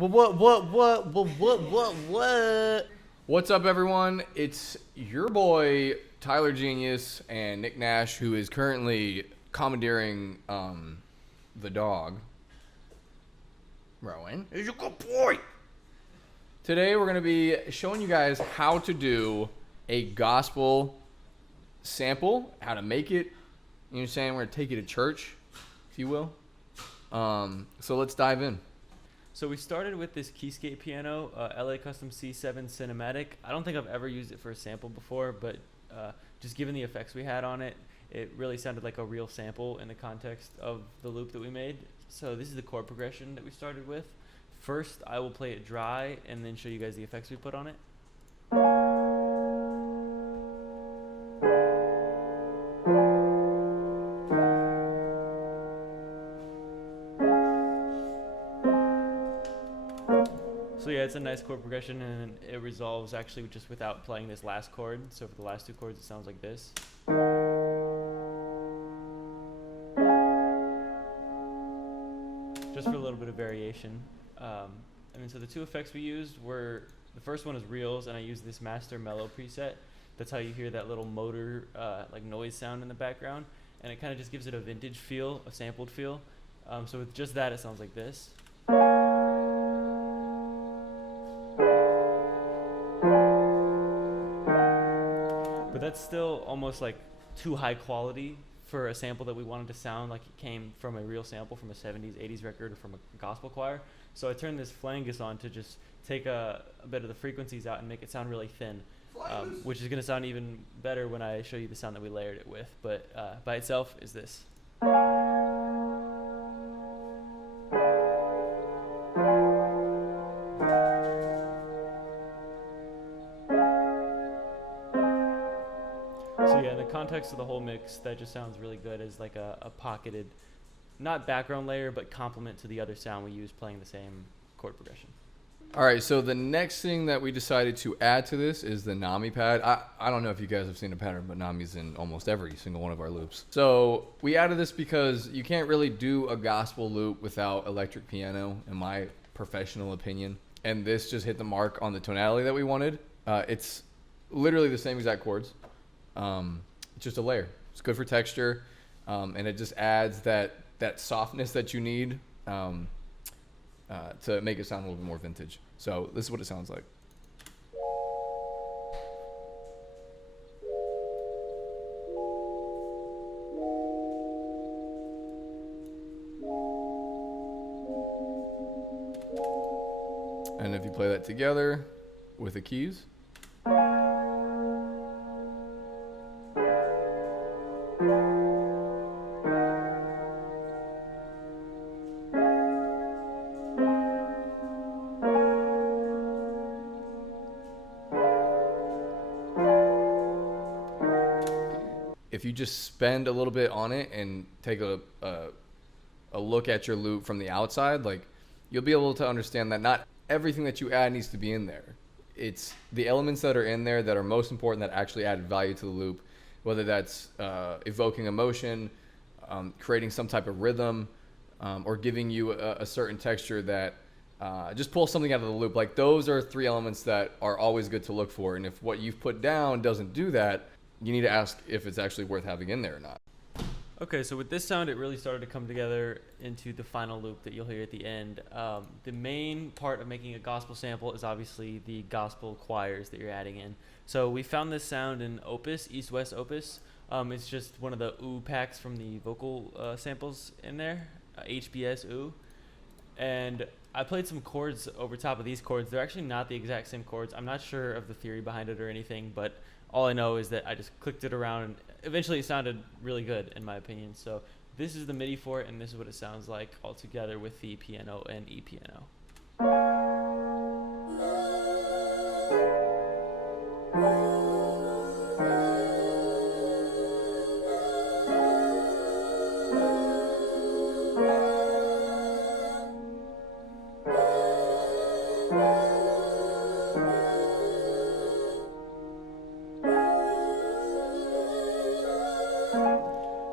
What? What's up, everyone? It's your boy Tyler Genius and Nick Nash, who is currently commandeering the dog. Rowan, he's a good boy. Today we're gonna be showing you guys how to do a gospel sample, how to make it. You know what I'm saying? We're gonna take you to church, if you will. So let's dive in. So we started with this Keyscape piano, LA Custom C7 Cinematic. I don't think I've ever used it for a sample before, but just given the effects we had on it, it really sounded like a real sample in the context of the loop that we made. So this is the chord progression that we started with. First, I will play it dry and then show you guys the effects we put on it. So yeah, it's a nice chord progression, and it resolves actually just without playing this last chord. So for the last two chords, it sounds like this. Just for a little bit of variation. And then so the two effects we used were, the first one is reels, and I used this master mellow preset. That's how you hear that little motor like noise sound in the background, and it kind of just gives it a vintage feel, a sampled feel. So with just that, it sounds like this. But that's still almost like too high quality for a sample that we wanted to sound like it came from a real sample from a 70s, 80s record or from a gospel choir. So I turned this flangus on to just take a bit of the frequencies out and make it sound really thin, which is going to sound even better when I show you the sound that we layered it with. But by itself is this. So yeah, in the context of the whole mix, that just sounds really good as like a pocketed, not background layer, but complement to the other sound we use playing the same chord progression. All right, so the next thing that we decided to add to this is the Nami pad. I don't know if you guys have seen the pattern, but Nami's in almost every single one of our loops. So we added this because you can't really do a gospel loop without electric piano, in my professional opinion. And this just hit the mark on the tonality that we wanted. It's literally the same exact chords. It's just a layer. It's good for texture, and it just adds that softness that you need to make it sound a little bit more vintage. So this is what it sounds like. And if you play that together with the keys. If you just spend a little bit on it and take a look at your loop from the outside, like, you'll be able to understand that not everything that you add needs to be in there. It's the elements that are in there that are most important, that actually add value to the loop, whether that's evoking emotion, creating some type of rhythm, or giving you a certain texture that just pulls something out of the loop. Like, those are three elements that are always good to look for. And if what you've put down doesn't do that, you need to ask if it's actually worth having in there or not. Okay, so with this sound, it really started to come together into the final loop that you'll hear at the end. The main part of making a gospel sample is obviously the gospel choirs that you're adding in. So we found this sound in Opus, East-West Opus. It's just one of the OO packs from the vocal samples in there, HBS OO. And I played some chords over top of these chords. They're actually not the exact same chords. I'm not sure of the theory behind it or anything, but all I know is that I just clicked it around, and eventually it sounded really good, in my opinion. So this is the MIDI for it, and this is what it sounds like all together with the piano and E-piano.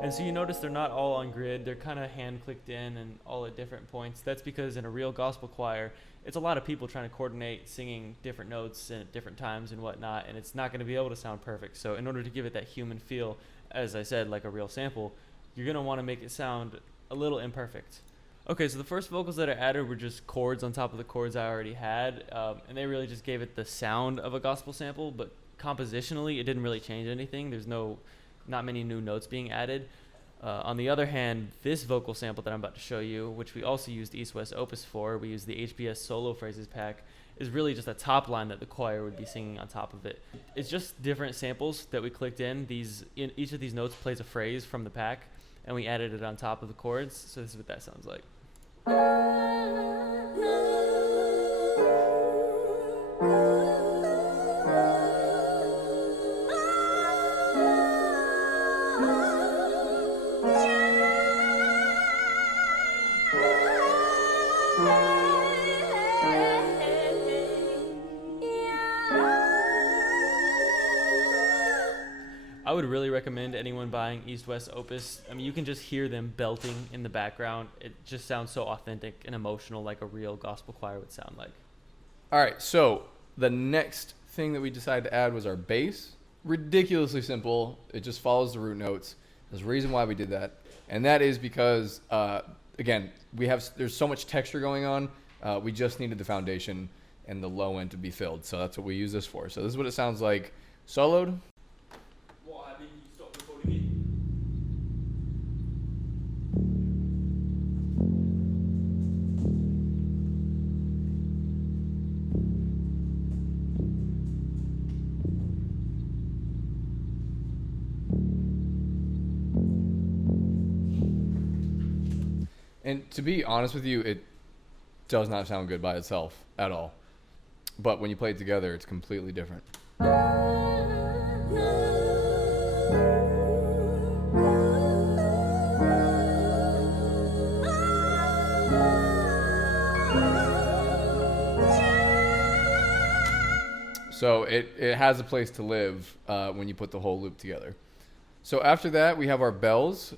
And so you notice they're not all on grid. They're kind of hand clicked in and all at different points. That's because in a real gospel choir, it's a lot of people trying to coordinate singing different notes at different times and whatnot, and it's not going to be able to sound perfect. So in order to give it that human feel, as I said, like a real sample, you're going to want to make it sound a little imperfect. Okay, so the first vocals that I added were just chords on top of the chords I already had, and they really just gave it the sound of a gospel sample, but compositionally, it didn't really change anything. There's not many new notes being added. On the other hand, this vocal sample that I'm about to show you, which we also used East West Opus for, we used the HBS solo phrases pack, is really just a top line that the choir would be singing on top of it. It's just different samples that we clicked in. Each of these notes plays a phrase from the pack, and we added it on top of the chords. So this is what that sounds like. I would really recommend anyone buying East West Opus. I mean, you can just hear them belting in the background. It just sounds so authentic and emotional, like a real gospel choir would sound like. All right, so the next thing that we decided to add was our bass. Ridiculously simple. It just follows the root notes. There's a reason why we did that, and that is because, again, there's so much texture going on. We just needed the foundation and the low end to be filled, so that's what we use this for. So this is what it sounds like soloed. What happened? You stopped recording it? And to be honest with you, it does not sound good by itself at all. But when you play it together, it's completely different. So it has a place to live when you put the whole loop together. So after that, we have our bells.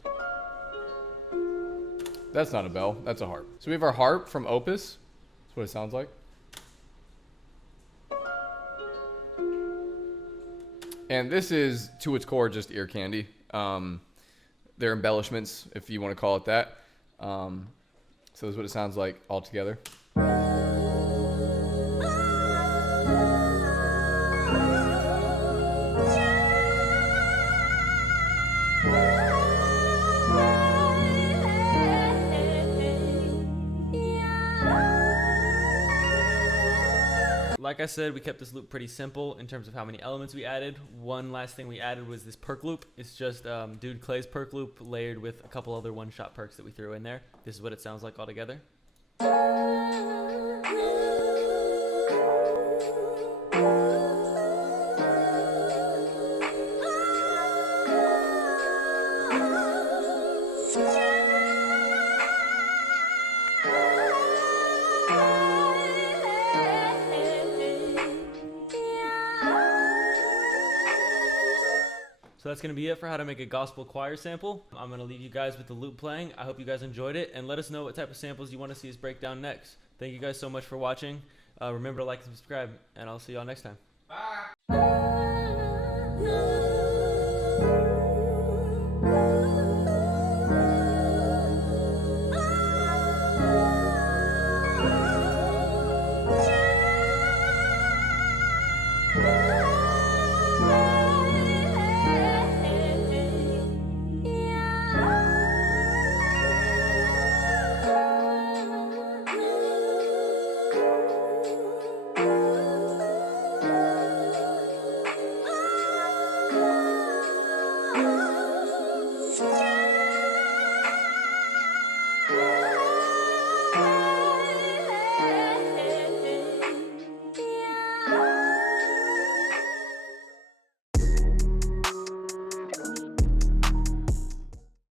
That's not a bell, that's a harp. So we have our harp from Opus. That's what it sounds like. And this is, to its core, just ear candy. They're embellishments, if you want to call it that. So this is what it sounds like all together. Like I said, we kept this loop pretty simple in terms of how many elements we added. One last thing we added was this perk loop. It's just Dude Clay's perk loop layered with a couple other one-shot perks that we threw in there. This is what it sounds like all together. So that's going to be it for how to make a gospel choir sample. I'm going to leave you guys with the loop playing. I hope you guys enjoyed it, and let us know what type of samples you want to see us break down next. Thank you guys so much for watching. Remember to like and subscribe, and I'll see y'all next time. Bye.